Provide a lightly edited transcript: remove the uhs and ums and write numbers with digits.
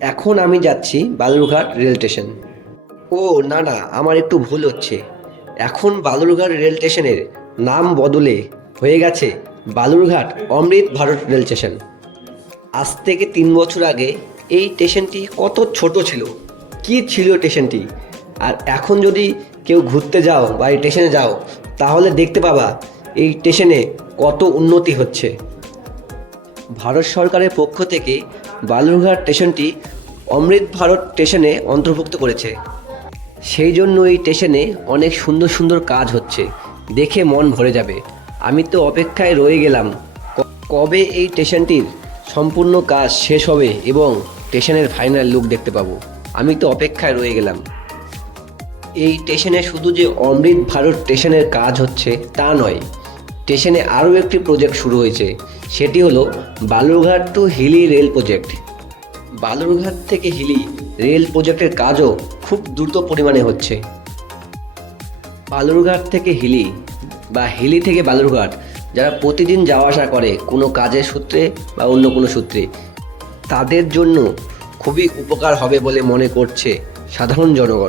এখন আমি যাচ্ছি বালুরঘাট রেল স্টেশন। ও না না, আমার একটু ভুল হচ্ছে। এখন বালুরঘাট রেল স্টেশনের নাম বদলে হয়ে গেছে বালুরঘাট অমৃত ভারত রেল স্টেশন। আজ থেকে 3 বছর আগে এই স্টেশনটি কত ছোট ছিল, কি ছিল স্টেশনটি। আর এখন যদি কেউ ঘুরতে যাও বা এই স্টেশনে যাও, তাহলে দেখতে পাবা এই স্টেশনে কত উন্নতি হচ্ছে। ভারত সরকারের পক্ষ থেকে বালুরঘাট স্টেশনটি অমৃত ভারত স্টেশনে অন্তর্ভুক্ত করেছে। সেই জন্য এই স্টেশনে অনেক সুন্দর সুন্দর কাজ হচ্ছে, দেখে মন ভরে যাবে। আমি তো অপেক্ষায় রয়ে গেলাম কবে এই স্টেশনটির সম্পূর্ণ কাজ শেষ হবে এবং স্টেশনের ফাইনাল লুক দেখতে পাবো। আমি তো অপেক্ষায় রয়ে গেলাম। এই স্টেশনে শুধু যে অমৃত ভারত স্টেশনের কাজ হচ্ছে তা নয়, স্টেশনে আরও একটি প্রজেক্ট শুরু হয়েছে, সেটি হলো Balurghat to Hili rail project. Balurghat থেকে হিলি রেল প্রজেক্টের কাজও খুব দ্রুত পরিমাণে হচ্ছে। বালুরঘাট থেকে হিলি বা হিলি থেকে বালুরঘাট যারা প্রতিদিন যাওয়া আসা করে কোনো কাজের সূত্রে বা অন্য কোনো সূত্রে, তাদের জন্য খুবই উপকার হবে বলে মনে করছে সাধারণ জনগণ।